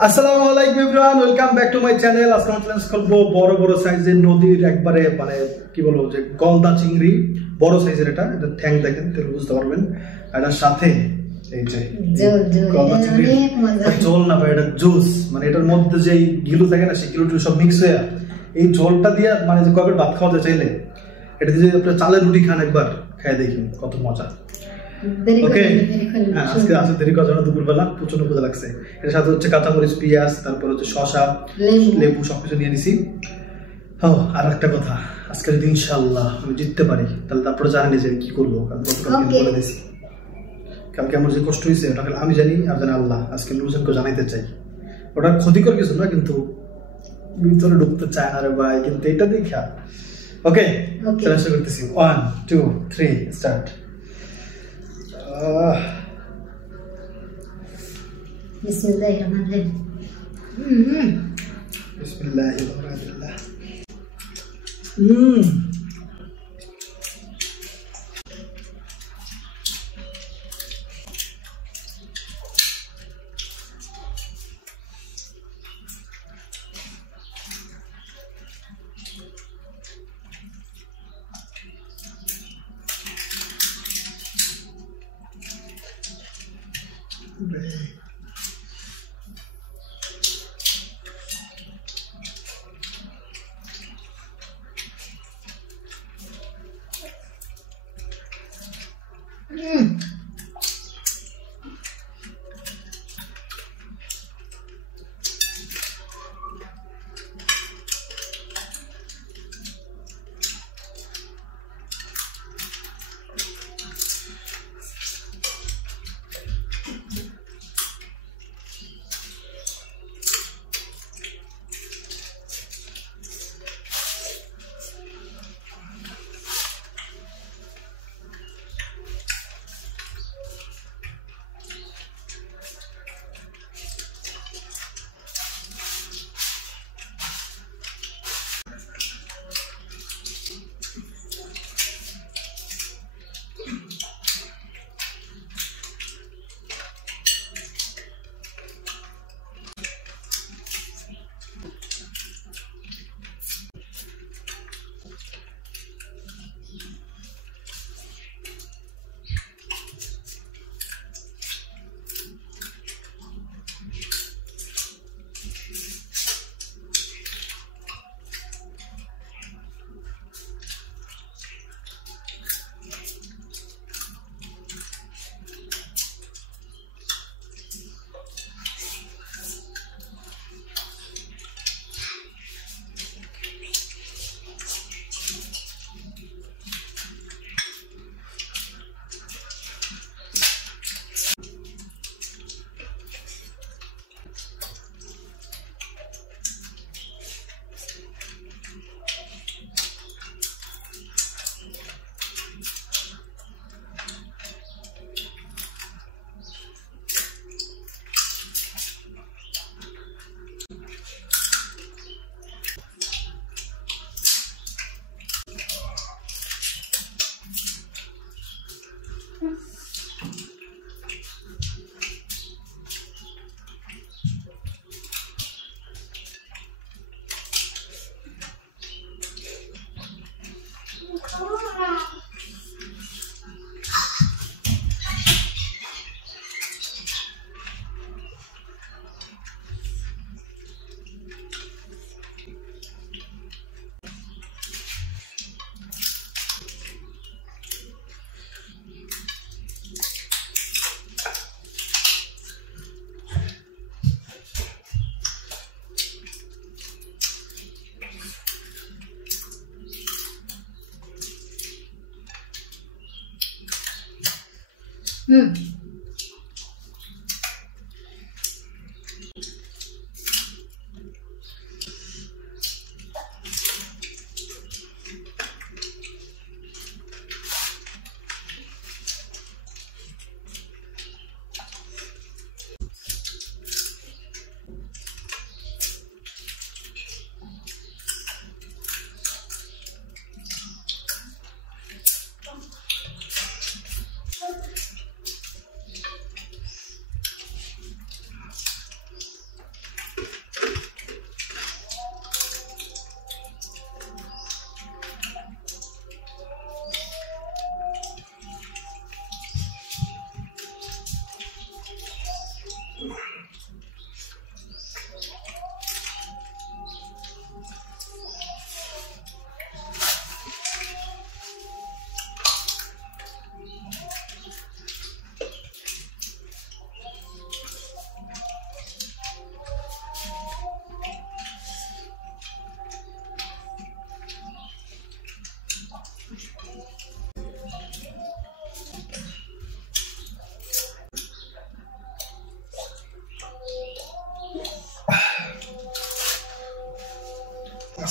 আসসালামু আলাইকুম everyone, welcome back to my channel. আজকে আমরা চ্যালেঞ্জ করবো বড় বড় সাইজের নদীর একবারে কি বলবো যে গলদা চিংড়ি, বড় সাইজের। এটা ঠ্যাং দেখেন তাহলে বুঝতে পারবেন। এটার সাথে এই যে গলদা চিংড়ি ঝোল না ভাই, এটা জুস, মানে এটার মধ্যে যে গিলু থাকে না, সেই গিলু সব মিক্স হয়ে এই ঝোলটা দিয়ে মানে যে কবে ভাত খাওয়াতে চাইলে এটা দিয়ে আপনার চালের রুটি খান, একবার খাই দেখুন কত মজা। ওকে, হ্যাঁ আজকে আসলে দেরি করার জন্য দুপুরবেলা প্রচন্ড ক্ষুধা লাগছে। এর সাথে হচ্ছে কাঁচামরিচ, পেঁয়াজ, তারপর হচ্ছে শসা, লেবু সবকিছু নিয়ে নিছি। আর একটা কথা, আজকে যদি ইনশাআল্লাহ আমি জিততে পারি তাহলে তারপরে জানি যে কি করবো। কালকে বলে দিছি, কালকে আমার যে কষ্ট হয়েছে ওটা আমি জানি আর জানি আল্লাহ। আজকে নুরজানকে জানাইতে চাই, ওটা ক্ষতিকর কিছু না, কিন্তু ভিতরে ঢুকতে চায় না রে ভাই, কিন্তু এটা দেখা। ওকে, চেষ্টা করতেছি। 1 2 3 স্টার্ট। Bismillahirrahmanirrahim. Bismillahirrahmanirrahim.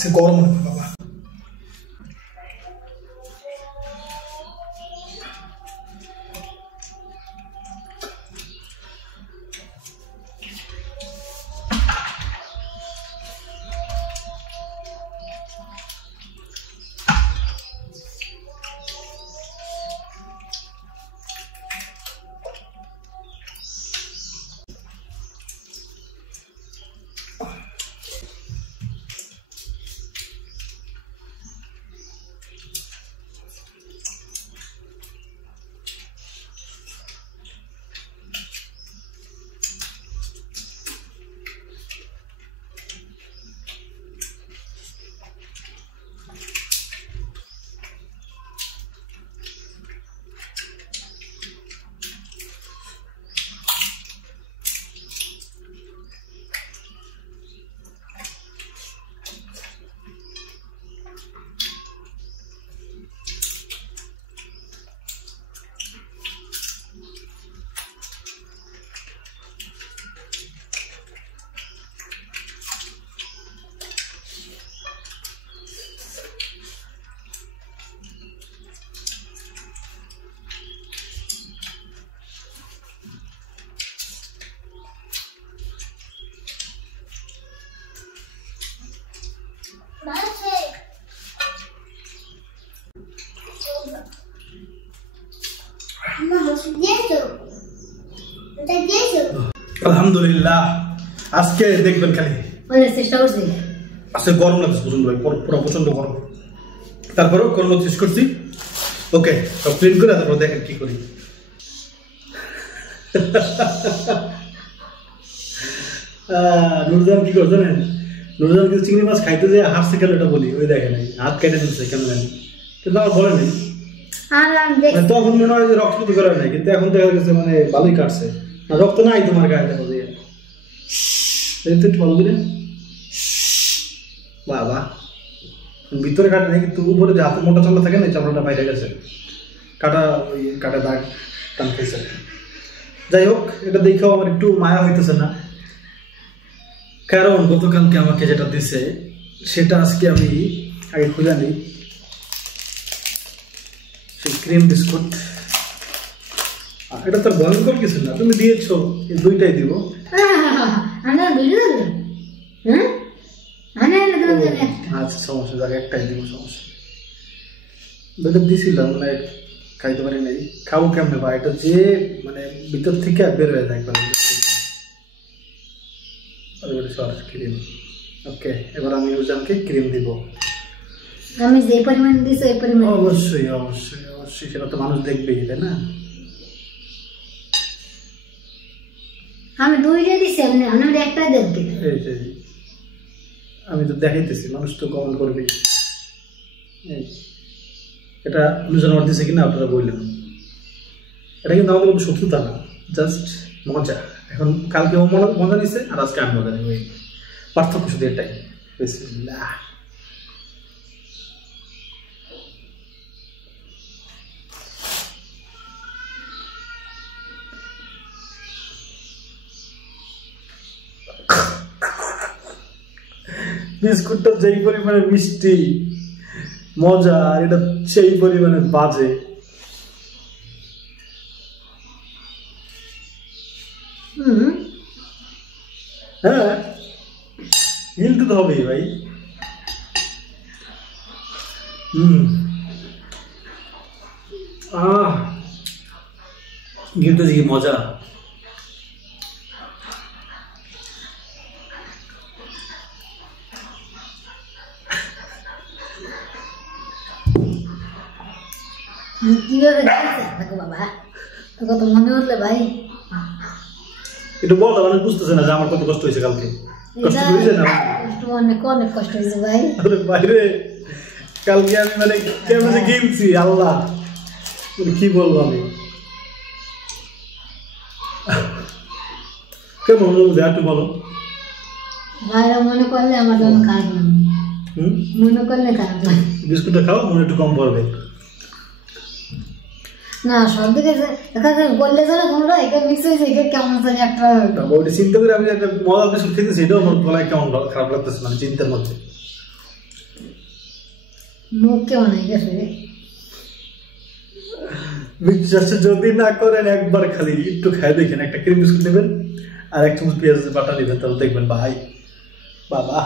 আজকে গরম হবে বাবা। আলহামদুলিল্লাহ আজকে দেখবেন খালি আজকে গরম লাগছে প্রচন্ড ভাই, পুরো প্রচন্ড গরম। তারপরেও গরম শেষ করছি। ওকে, সব ক্লিন করে তারপর দেখেন কি করি। নুরজান কি করছে জানেন? নুরজান কিন্তু চিংড়ি মাছ খাইতে যে হাসছে কেন এটা বলি, ওই দেখে নাই হাত কেটে ফেলছে কেন জানি, কিন্তু আমার বলে নাই। তখন মনে হয় যে রক্ত করে নাই, কিন্তু এখন দেখা গেছে মানে ভালোই কাটছে। রক্ত নাই তোমার গায়ে, দেখো দিয়ে ভালো দিলে বাবা ভিতরে কাটে নাই, কিন্তু উপরে যে হাতে মোটা চামড়া থাকে না, চামড়াটা বাইরে গেছে, কাটা ওই কাটা দাগ টান খেয়েছে। যাই হোক, এটা দেখেও আমার একটু মায়া হইতেছে না, কারণ গতকালকে আমাকে যেটা দিছে সেটা আজকে আমি আগে খুঁজে নিই। সেই ক্রিম বিস্কুট, এটা তো ভয়ঙ্কর কিছু না, তুমি দিয়েছো, এই দুইটাই দিব। আচ্ছা সমস্যা যাক, একটাই দিব, সমস্যা। দুটো দিছিলাম মানে খাইতে পারি নাই, খাবো কেমনে বা, এটা যে মানে ভিতর থেকে বের হয়ে যায় একবার। ক্রিম, ওকে, এবার আমি ইউজানকে ক্রিম দিব। আমি যে পরিমাণ দিছি ওই পরিমাণ। অবশ্যই অবশ্যই অবশ্যই, সেটা তো মানুষ দেখবেই, তাই না? আমি দুইটা দিছি, আমি একটা দেখি। এই যে আমি তো দেখাইতেছি, মানুষ তো কমেন্ট করবেই। এটা অনুযায়ী আমার দিছে কিনা আপনারা বললেন। এটা কিন্তু আমাদের কোনো শত্রুতা না, জাস্ট মজা। এখন কালকে ও মজা নিচ্ছে আর আজকে আমি মজা নিই, পার্থক্য শুধু এটাই। বিসমিল্লাহ। বিস্কুটটা যেই পরিমাণে মিষ্টি মজা, আর এটা সেই পরিমাণে বাজে। হ্যাঁ, গিলতে তো হবেই ভাই। গিলতে যে মজা। একটু বল, মানে বুঝতেছে না যে আমার কত কষ্ট হয়েছে কালকে। কষ্ট হয়েছে না? অনেক অনেক কষ্ট হয়েছে ভাই। বাইরে কালকে আমি মানে কেমন গেমছি, আল্লাহ কি বলবো আমি। কেমন বলছে একটু বলো। ভাইরা মনে করলে আমার জন্য খারাপ না, মনে করলে খারাপ না। বিস্কুটটা খাও, মনে একটু কম পড়বে। না সব দিকে বললে চলে, কোনটা এটা মিক্স হয়েছে, এটা কেমন আছে একটা। ওইটা চিন্তা করে আমি একটা মজা বিস্কুট খেতেছি, এটাও আমার গলায় কেমন খারাপ লাগতেছে, মানে চিন্তার মধ্যে। মুখ কেমন হয়ে গেছে রে? বিশ্বাস যদি না করেন একবার খালি একটু খাই দেখেন, একটা ক্রিম বিস্কুট নেবেন আর এক চামচ পেঁয়াজের বাটা নেবেন, তাহলে দেখবেন ভাই বাবা।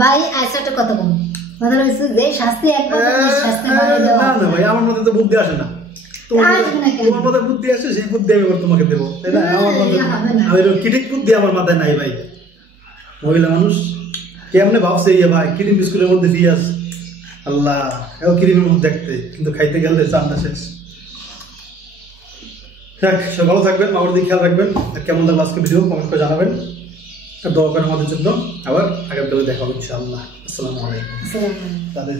ভাই আইসাটা কত কম কথা বলছিস যে শাস্তি একবার শাস্তি মানে দেওয়া না না ভাই, আমার মধ্যে তো বুদ্ধি আসে না। আসবে না কেন? তোমার মধ্যে বুদ্ধি আসে, সেই বুদ্ধি আমি এবার তোমাকে দেবো, তাই না? আমার মধ্যে হবে না। আমি কিঠিক বুদ্ধি আমার মাথায় নাই ভাই। মহিলা মানুষ কেমনে ভাবছে ইয়ে ভাই ক্রিম বিস্কুটের মধ্যে পেঁয়াজ, আল্লাহ এও ক্রিমের মধ্যে দেখতে, কিন্তু খাইতে গেলে চান্দা শেষ। যাক, সব ভালো থাকবেন, আমার দিকে খেয়াল রাখবেন। আর কেমন লাগলো আজকে ভিডিও কমেন্ট করে জানাবেন, আর দোয়া করেন আমাদের জন্য। আবার আগের ভিডিও দেখা হবে ইনশাআল্লাহ। আসসালামু আলাইকুম। আসসালামু আলাইকুম। তাদের